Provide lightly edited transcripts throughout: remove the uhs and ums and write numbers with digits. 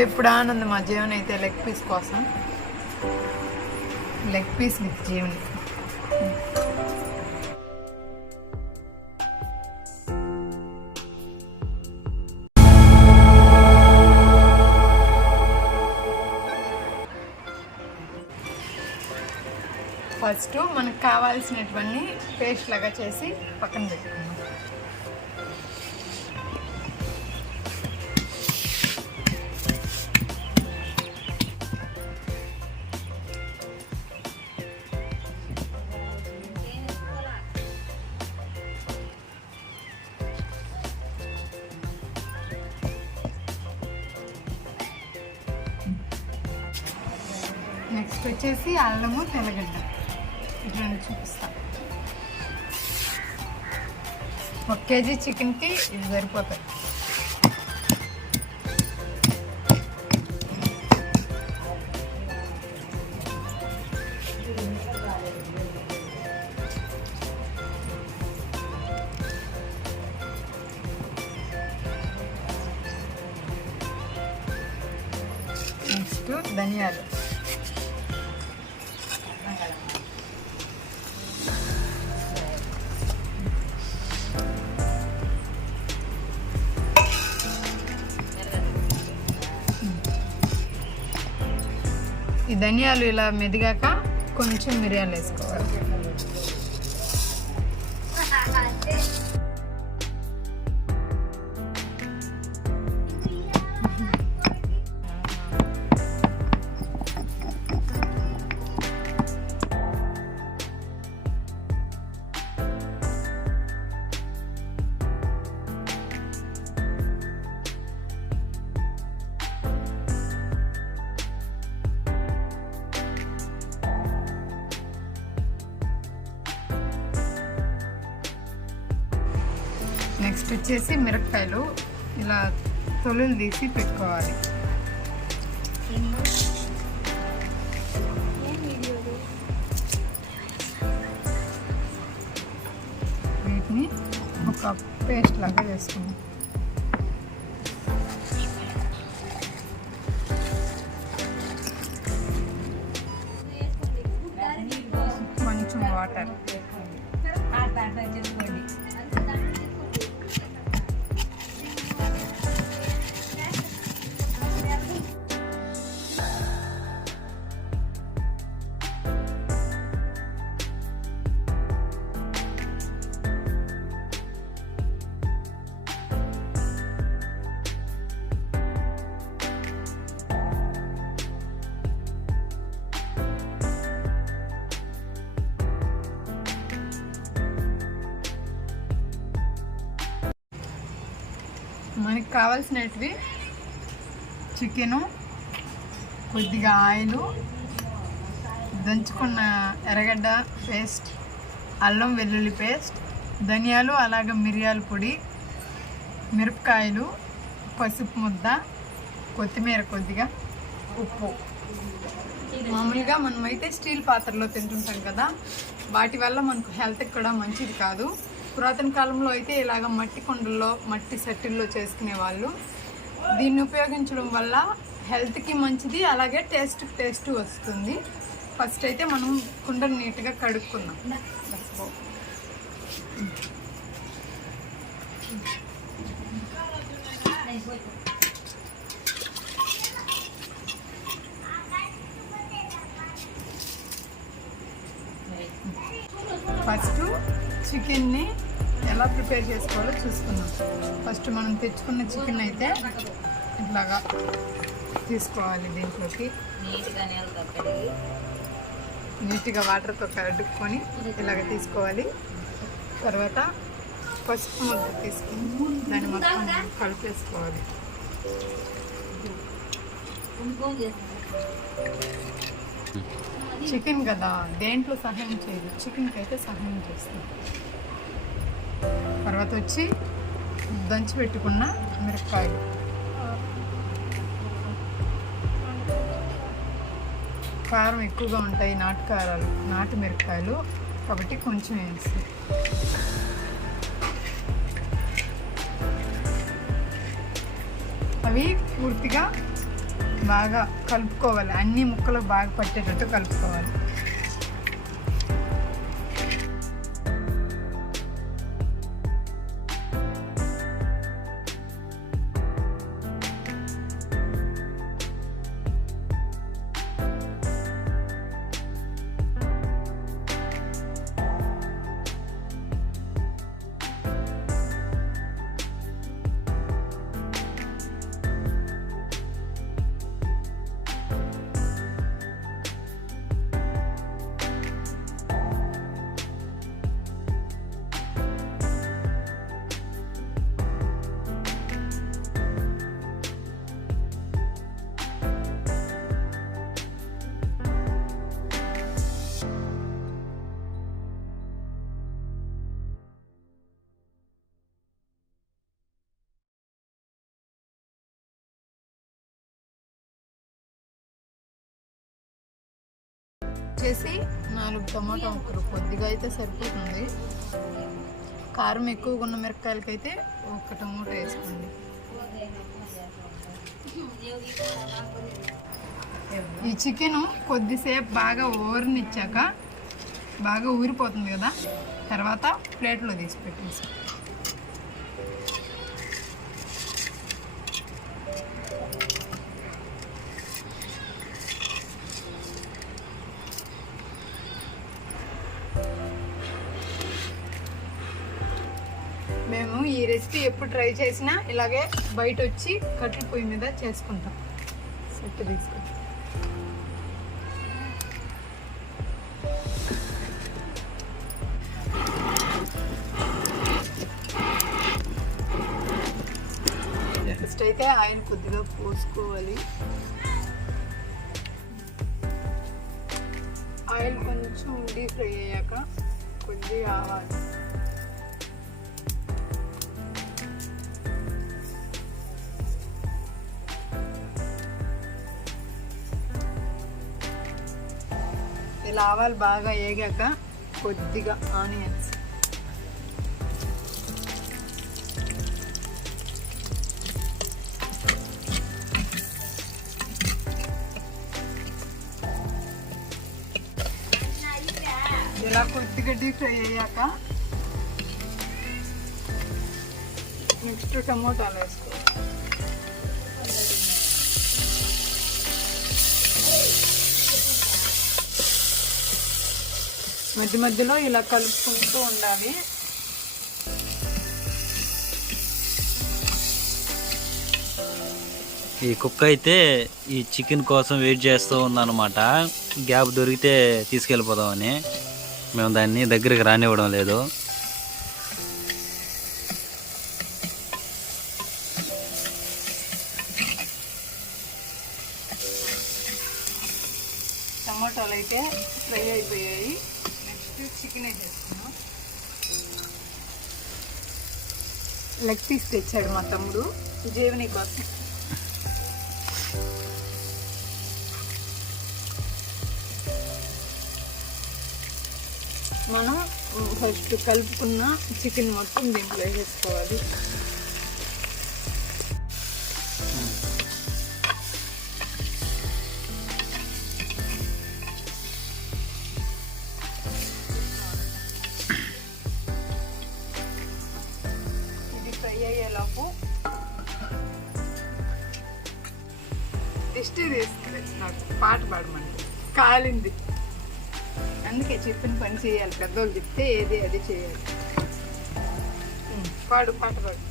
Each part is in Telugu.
ఎప్పుడెప్పుడా అని మా జీవన్ అయితే లెగ్ పీస్ కోసం. Leg piece with Jeevan. First మనకు కావాల్సినటువంటి పేస్ట్ లాగా చేసి పక్కన పెట్టుకున్నాం. నెక్స్ట్ వచ్చేసి అల్లము తెల్లగడ్డ ఇట్లా చూపిస్తా. 1 కేజీ చికెన్కి ఇది సరిపోతుంది. నెక్స్ట్ ధనియాలు, ఈ ధనియాలు ఇలా మెదిగాక కొంచెం మిరియాలు వేసుకోవాలి. నెక్స్ట్ వచ్చేసి మిరపకాయలు ఇలా తొలులు తీసి పెట్టుకోవాలి. వీటిని ఒక పేస్ట్ లాగా చేసుకున్నాం. కొంచెం వాటర్, మనకి కావాల్సినవి చికెను, కొద్దిగా ఆయిలు, దంచుకున్న ఎర్రగడ్డ పేస్ట్, అల్లం వెల్లుల్లి పేస్ట్, ధనియాలు అలాగే మిరియాల పొడి, మిరపకాయలు, పసుపు ముద్ద, కొత్తిమీర కొద్దిగా, ఉప్పు. మామూలుగా మనమైతే స్టీల్ పాత్రలో తింటుంటాం కదా, వాటి వల్ల మనకు హెల్త్కి కూడా మంచిది కాదు. పురాతన కాలంలో అయితే ఇలాగ మట్టి కుండల్లో, మట్టి సట్టిల్లో చేసుకునే వాళ్ళు. దీన్ని ఉపయోగించడం వల్ల హెల్త్కి మంచిది, అలాగే టేస్ట్ వస్తుంది. ఫస్ట్ అయితే మనం కుండను నీట్గా కడుక్కుందాం. ఫస్ట్ చికెన్ని ఎలా ప్రిపేర్ చేసుకోవాలో చూసుకుందాం. ఫస్ట్ మనం తెచ్చుకున్న చికెన్ అయితే ఇట్లాగా తీసుకోవాలి. దీంట్లోకి నీట్గా వాటర్తో కడుక్కొని ఇలాగ తీసుకోవాలి. తర్వాత పసుపు ముద్ద తీసుకొని దాన్ని మొత్తం కలిపేసుకోవాలి. చికెన్ కదా, దేంట్లో సహాయం చేయదు, చికెన్కి అయితే సహాయం చేస్తుంది. తర్వాత వచ్చి దంచి పెట్టుకున్న మిరపకాయలు, కారం ఎక్కువగా ఉంటాయి నాటు మిరపకాయలు కాబట్టి కొంచెం వేసి, అవి పూర్తిగా బాగా కలుపుకోవాలి, అన్ని ముక్కలు బాగా పట్టేటట్టు కలుపుకోవాలి. వచ్చేసి 4 టమాటా ముక్కలు, కొద్దిగా అయితే సరిపోతుంది. కారం ఎక్కువగా ఉన్న మిరపకాయలకైతే 1 టమాటా వేసుకోండి. ఈ చికెన్ కొద్దిసేపు బాగా ఊరనిచ్చాక బాగా ఊరిపోతుంది కదా, తర్వాత ప్లేట్లో తీసి పెట్టేసి మేము ఈ రెసిపీ ఎప్పుడు ట్రై చేసినా ఇలాగే బయట వచ్చి కట్టెల పొయ్యి మీద చేసుకుంటాం. సెట్ తీసుకొని ఫస్ట్ అయితే ఆయిల్ కొద్దిగా పోసుకోవాలి. ఆయిల్ కొంచెం డీప్ ఫ్రై అయ్యాక కొద్దిగా ఆవాలు, ఇలా ఆవాలు బాగా వేగాక కొద్దిగా ఆనియన్స్, ఇలా కొద్దిగా డీప్ ఫ్రై అయ్యాక నెక్స్ట్ టమోటాలు వేసుకోవాలి. మధ్య మధ్యలో ఇలా కలుపుకుంటూ ఉండాలి. ఈ కుక్క అయితే ఈ చికెన్ కోసం వెయిట్ చేస్తూ ఉందన్నమాట. గ్యాప్ దొరికితే తీసుకెళ్ళిపోదామని మేము దాన్ని దగ్గరికి రానివ్వడం లేదు. టమాటాలు అయితే ఫ్రై అయిపోయాయి. నెక్స్ట్ చికెన్ వేసేస్తున్నాం. లెగ్ పీస్ తెచ్చాడు మా తమ్ముడు జీవని కోసం. మనం ఫస్ట్ కలుపుకున్న చికెన్ మొత్తం దీంట్లో వేసుకోవాలి. ఇది ఫ్రై అయ్యేలోపు దిష్టి తీస్తుంది నాకు, పాట పాడమంటే కాలింది. అందుకే చెప్పిన పని చేయాలి, పెద్దోళ్ళు చెప్తే ఏది అది చేయాలి. పాడు, పాట పాడు.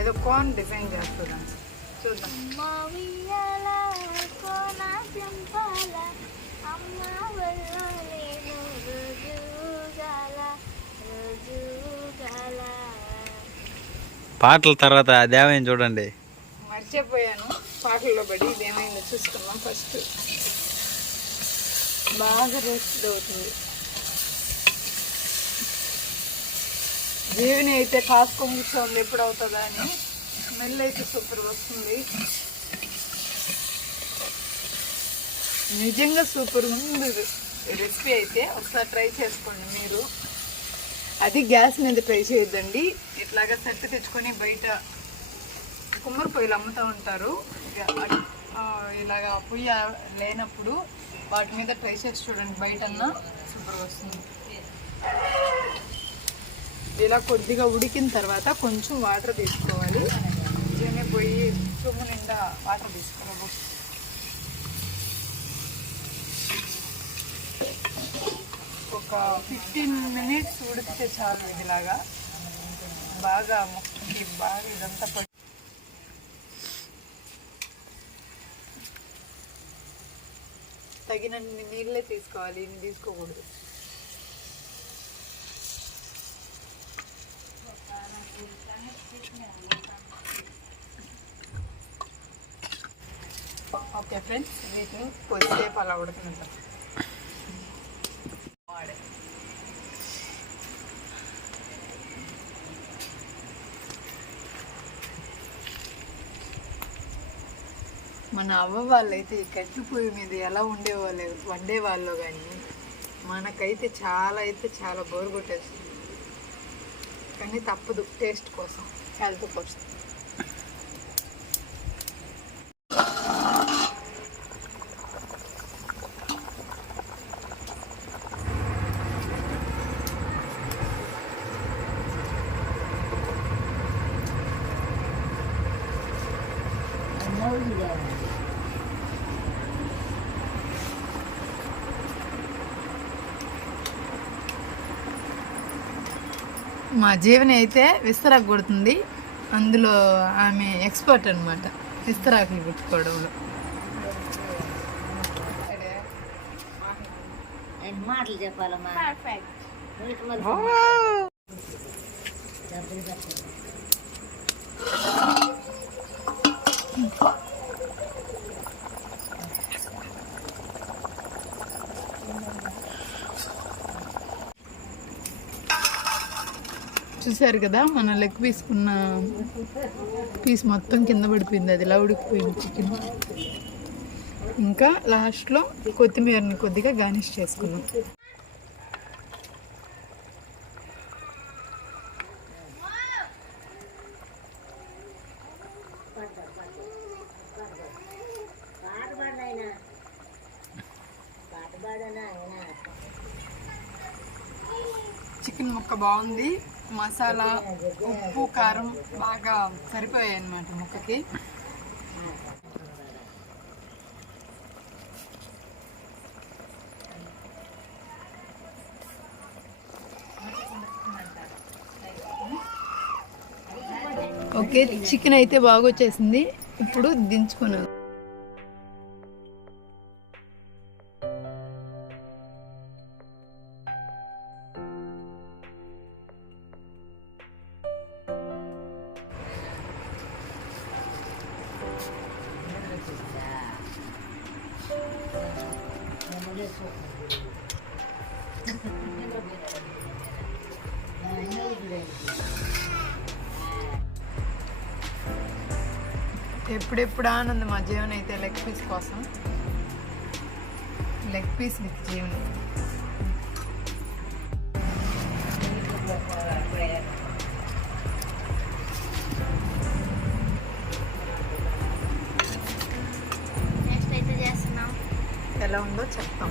ఏదో కోన్ డిజైన్ చేస్తుందా చూద్దాం. పాటల తర్వాత అదేమైంది చూడండి. మర్చిపోయాను పాటల్లో పడి. ఇదేమైందో చూసుకున్నాం. ఫస్ట్ బాగా రోస్ట్ అవుతుంది. జీవిని అయితే కాసుకొని కూర్చోండి ఎప్పుడు అవుతుందా అని. స్మెల్ అయితే సూపర్ వస్తుంది, నిజంగా సూపర్ ఉంది రెసిపీ. అయితే ఒకసారి ట్రై చేసుకోండి మీరు. అది గ్యాస్ మీద ట్రై చేయొద్దండి. ఇట్లాగా సెట్ తెచ్చుకొని బయట కుమ్మరి పొయ్యిలు అమ్ముతూ ఉంటారు. ఇలాగా పొయ్యి లేనప్పుడు వాటి మీద ట్రై చేసి చూడండి, బయటన్నా సూపర్గా వస్తుంది. ఇలా కొద్దిగా ఉడికిన తర్వాత కొంచెం వాటర్ తీసుకోవాలి. దీన్ని పొయ్యి చుమ్ము నిండా వాటర్ తీసుకోవాలి. ఒక 15 minutes ఉడికితే చాలు. ఇదిలాగా బాగా ముక్కకి బాగా ఇదంతా తగినన్ని నీళ్ళే తీసుకోవాలి, ఇన్ని తీసుకోకూడదు. ఓకే ఫ్రెండ్స్, వీటిని కొద్దిసేపు అలా ఉడకనిద్దాం. మన అవ్వ వాళ్ళైతే ఈ కట్టు పొయ్యి మీద ఎలా వండేవాళ్ళు కానీ మనకైతే చాలా బోరు కొట్టేస్తుంది. కానీ తప్పదు, టేస్ట్ కోసం, హెల్త్ కోసం. మా జీవని అయితే విస్తరాకు కొడుతుంది. అందులో ఆమె ఎక్స్పర్ట్ అనమాట, విస్తరాకులు పెట్టుకోవడంలో. మాటలు చెప్పాలమ్మా. చూసారు కదా, మన లెగ్ పీసుకున్న పీస్ మొత్తం కింద పడిపోయింది. అది ఇలా ఉడికిపోయింది చికెన్. ఇంకా లాస్ట్లో కొత్తిమీరని కొద్దిగా గార్నిష్ చేసుకున్నాం. చికెన్ ముక్క బాగుంది. మసాలా, ఉప్పు, కారం బాగా సరిపోయాయి అన్నమాట ముక్కకి. ఓకే, చికెన్ అయితే బాగా వచ్చేసింది. ఇప్పుడు దించుకున్నాను. ఎప్పుడెప్పుడు ఆనందం మా జీవన్ అయితే లెగ్ పీస్ కోసం. Leg piece with Jeevan. ఎలా ఉందో చెప్తాం.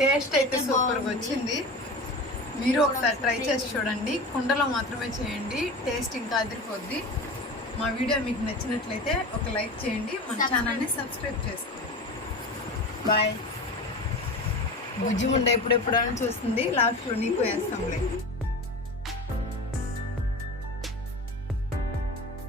టేస్ట్ అయితే సూపర్గా వచ్చింది. మీరు ఒకసారి ట్రై చేసి చూడండి. కుండలో మాత్రమే చేయండి, టేస్ట్ ఇంకా అదిరిపోద్ది. మా వీడియో మీకు నచ్చినట్లయితే ఒక లైక్ చేయండి, మన ఛానల్ని సబ్స్క్రైబ్ చేసుకోండి. బాయ్. బుజ్జి ముండ ఎప్పుడెప్పుడు అని చూస్తుంది, లాస్ట్లో నీకు వేస్తాంలే.